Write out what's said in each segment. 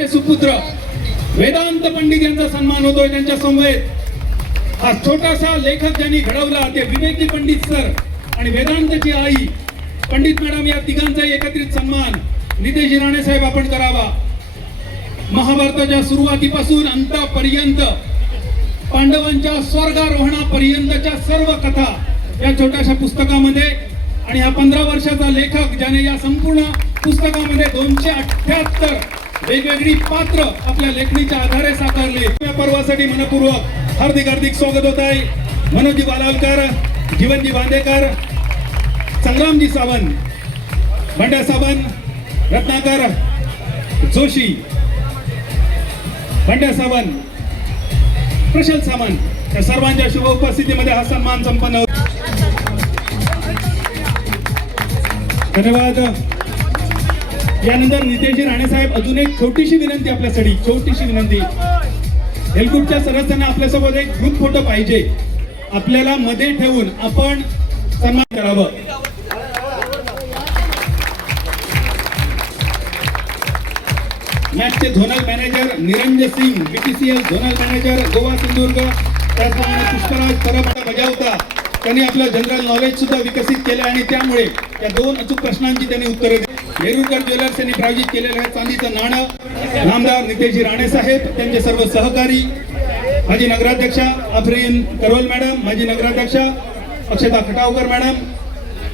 पंडितांचे सुपुत्र. वेदांत पंडित यांचा सन्मान होतोय त्यांच्या समवेत हा छोटासा लेखक ज्यांनी घडवला ते विवेकी पंडित सर आणि वेदांतची आई. पंडित मॅडम या तिघांचा एकत्रित सन्मान. नितेश राणे साहेब आपण करावा. महाभारताच्या सुरुवातीपासून अंतापर्यंत पांडवांच्या स्वर्गारोहणापर्यंतच्या सर्व कथा या छोट्याशा पुस्तकामध्ये आणि हा पंधरा वर्षाचा लेखक ज्याने या संपूर्ण पुस्तकामध्ये दोनशे अठ्ठ्याहत्तर वेगवेगळी पात्र आपल्या लेखणीच्या आधारे साकारली. या पर्वासाठी मनपूर्वक हार्दिक हार्दिक स्वागत होत आहे. मनोजी बालालकर जीवनजी बांदेकर संग्रामजी सावंत भंड्या सावंत रत्नाकर जोशी भंड्या सावंत प्रशांत सावंत. या सर्वांच्या शुभ उपस्थितीमध्ये हा सन्मान संपन्न धन्यवाद. यानंतर नितेशजी राणे साहेब अजून एक छोटीशी विनंती आपल्यासाठी छोटीशी विनंती. हेल्पग्रुपच्या सदस्यांना आपल्यासोबत एक ग्रुप फोटो पाहिजे. आपल्याला मध्ये ठेवून आपण सन्मान करावं. मॅचचे zonal manager Niranjan Singh BTCL zonal manager Goa Sindhudurg त्याचप्रमाणे पुष्कराज परब बजावता. त्यांनी आपलं जनरल नॉलेज सुद्धा विकसित केले आणि त्यामुळे या दोन अचूक प्रश्नांची त्यांनी उत्तरे दिली. नेरुरकर ज्वेलर्स यांनी प्रायोजित केलेलं आहे चांदीचं नाणं. नामदार नितेशजी राणे साहेब त्यांचे सर्व सहकारी. माजी नगराध्यक्षा अफरीन करोल मॅडम माजी नगराध्यक्षा अक्षता खटावकर मॅडम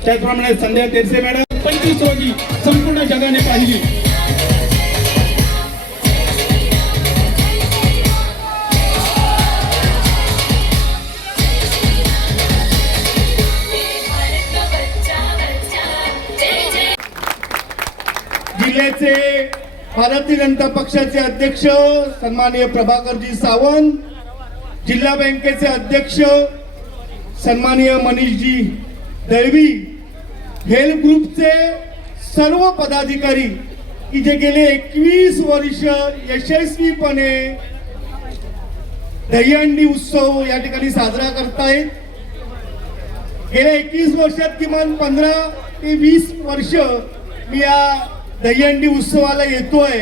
त्याचप्रमाणे संध्या तेरसे मॅडम. पंचवीस रोजी संपूर्ण जगाने पाहिली. जिल्ह्याचे भारतीय जनता पक्षाचे अध्यक्ष सन्माननीय प्रभाकरजी सावंत जिल्हा बँकेचे अध्यक्ष सन्माननीय मनीषजी दळवी हेल्थ ग्रुपचे सर्व पदाधिकारी की जे गेले एकवीस वर्ष यशस्वीपणे दहीहंडी उत्सव या ठिकाणी साजरा करतायत. गेल्या एकवीस वर्षात किमान पंधरा ते वीस वर्ष मी या दहीहंडी उत्सवाला येतोय.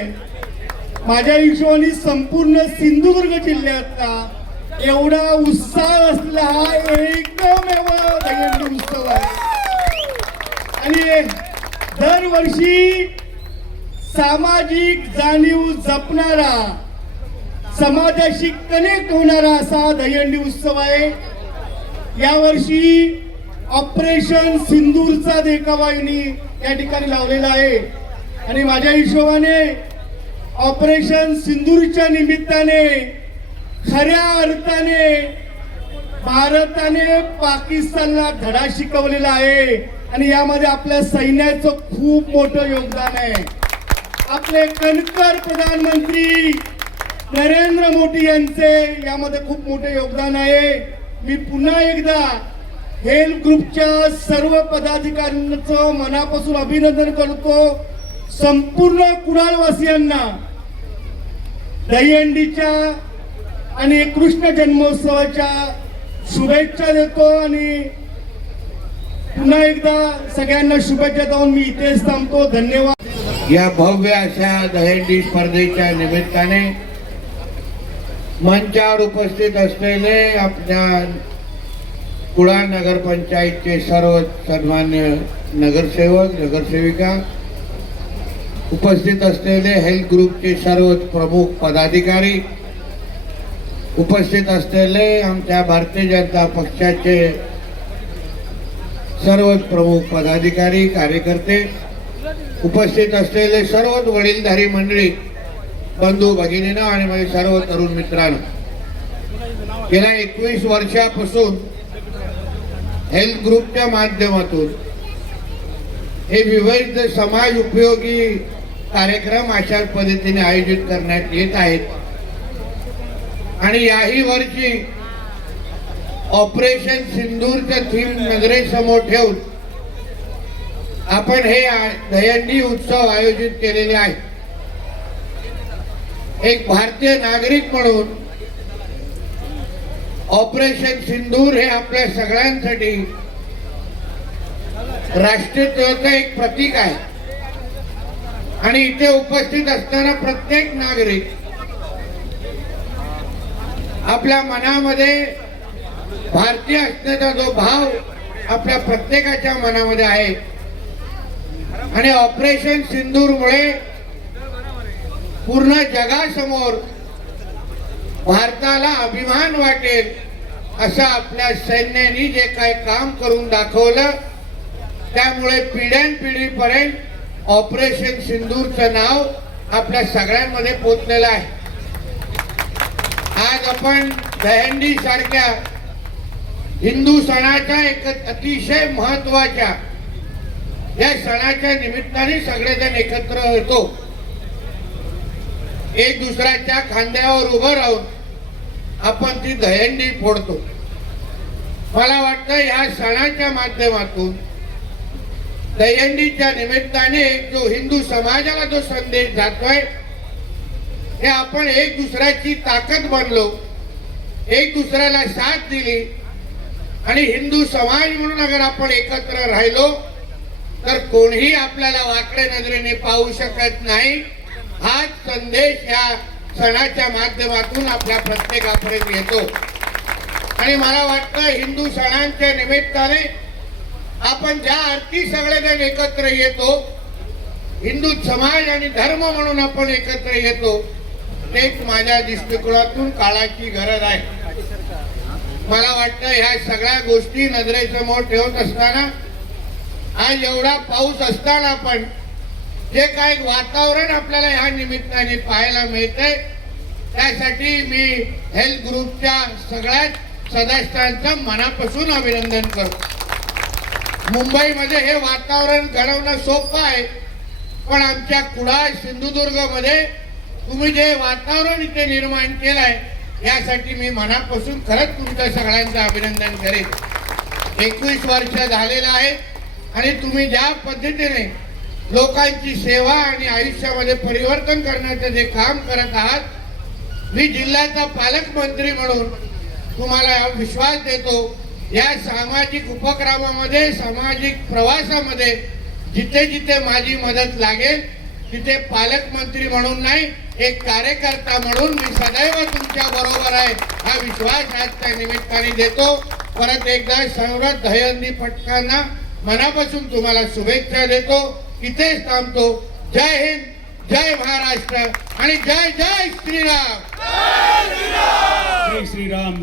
माझ्या हिशोबाने संपूर्ण सिंधुदुर्ग जिल्ह्यातला एवढा उत्साह असला हा एकमेव दहीहंडी उत्सव आहे. आणि दरवर्षी सामाजिक जाणीव जपणारा समाजाशी कनेक्ट होणारा असा दहीहंडी उत्सव आहे. यावर्षी ऑपरेशन सिंदूरचा देखावा यांनी या ठिकाणी लावलेला आहे. आणि माझ्या हिशोबाने ऑपरेशन सिंदूरच्या निमित्ताने खऱ्या अर्थाने भारताने पाकिस्तानला धडा शिकवलेला आहे. आणि यामध्ये आपल्या सैन्याचं खूप मोठं योगदान आहे. आपले कणकर प्रधानमंत्री नरेंद्र मोदी यांचे यामध्ये खूप मोठे योगदान आहे. मी पुन्हा एकदा हेल्थ ग्रुपच्या सर्व पदाधिकाऱ्यांचं मनापासून अभिनंदन करतो. संपूर्ण कुडाळवासियांना दहीहंडीच्या आणि कृष्ण जन्मोत्सवाच्या शुभेच्छा देतो आणि पुन्हा एकदा सगळ्यांना शुभेच्छा देऊन मी इथेच थांबतो. धन्यवाद. या भव्य अशा दहीहंडी स्पर्धेच्या निमित्ताने मंचावर उपस्थित असलेले आपल्या कुडाळ नगरपंचायतचे सर्व सन्मान्य नगरसेवक नगरसेविका उपस्थित असलेले हेल्थ ग्रुपचे सर्व प्रमुख पदाधिकारी उपस्थित असलेले आमच्या भारतीय जनता पक्षाचे सर्व प्रमुख पदाधिकारी कार्यकर्ते उपस्थित असलेले सर्वच वडीलधारी मंडळी बंधू भगिनीनं आणि माझे सर्व तरुण मित्रांनो गेल्या एकवीस वर्षापासून हेल्थ ग्रुपच्या माध्यमातून हे विविध समाज उपयोगी कार्यक्रम अशा पद्धतीने आयोजित करण्यात येत आहेत. आणि याही वर्षी ऑपरेशन सिंधूरच्या थीम नगरेसमोर ठेवून आपण हे आ- उत्सव आयोजित केलेले आहे एक भारतीय नागरिक म्हणून ऑपरेशन सिंधूर हे आपल्या सगळ्यांसाठी राष्ट्रीयत्वाचं एक प्रतीक आहे. आणि इथे उपस्थित असणारा प्रत्येक नागरिक आपल्या मनामध्ये भारतीय असण्याचा जो भाव आपल्या प्रत्येकाच्या मनामध्ये आहे. आणि ऑपरेशन सिंदूरमुळे पूर्ण जगासमोर भारताला अभिमान वाटेल असं आपल्या सैन्याने जे काय काम करून दाखवलं त्यामुळे पिढ्यानपिढीपर्यंत ऑपरेशन सिंदूरचं नाव आपल्या सगळ्यांमध्ये पोचलेलं आहे. आज आपण दहंडी सारख्या हिंदू सणाच्या एक अतिशय महत्त्वाच्या या सणाच्या निमित्ताने सगळेजण एकत्र होतो. एक दुसऱ्याच्या खांद्यावर उभं राहून आपण ती दहंडी फोडतो. मला वाटतं या सणाच्या माध्यमातून दहंडीच्या निमित्ताने जो हिंदू समाजाला जो संदेश जातोय हे आपण एक दुसऱ्याची ताकद बनलो एक दुसऱ्याला साथ दिली आणि हिंदू समाज म्हणून अगर आपण एकत्र राहिलो तर कोणीही आपल्याला वाकड्या नजरेने पाहू शकत नाही. हाच संदेश या सणाच्या माध्यमातून आपल्या प्रत्येकापर्यंत येतो. आणि मला वाटतं हिंदू सणांच्या निमित्ताने आपण ज्या अर्थी सगळेजण एकत्र येतो हिंदू समाज आणि धर्म म्हणून आपण एकत्र येतो तेच माझ्या दृष्टिकोनातून काळाची गरज आहे. मला वाटतं ह्या सगळ्या गोष्टी नजरेसमोर ठेवत असताना आज एवढा पाऊस असताना पण जे काही वातावरण आपल्याला ह्या निमित्ताने पाहायला मिळतंय त्यासाठी मी हेल्थ ग्रुपच्या सगळ्याच सदस्यांचं मनापासून अभिनंदन करतो. मुंबईमध्ये हे वातावरण घडवणं सोपं आहे पण आमच्या कुडाळ सिंधुदुर्गमध्ये तुम्ही जे वातावरण इथे निर्माण केलंय यासाठी मी मनापासून खरंच तुमच्या सगळ्यांचं अभिनंदन करेन. एकवीस वर्ष झालेलं आहे आणि तुम्ही ज्या पद्धतीने लोकांची सेवा आणि आयुष्यामध्ये परिवर्तन करण्याचं जे काम करत आहात मी जिल्ह्याचा पालकमंत्री म्हणून तुम्हाला विश्वास देतो. या सामाजिक उपक्रमामध्ये सामाजिक प्रवासामध्ये जिथे जिथे माझी मदत लागेल तिथे पालकमंत्री म्हणून नाही एक कार्यकर्ता म्हणून मी सदैव तुमच्या बरोबर आहे. हा विश्वास आज त्या निमित्ताने देतो. परत एकदा सर्व दहंदी पटकांना मनापासून तुम्हाला शुभेच्छा देतो. इथेच थांबतो. जय हिंद जय महाराष्ट्र आणि जय जय श्रीराम. श्रीराम.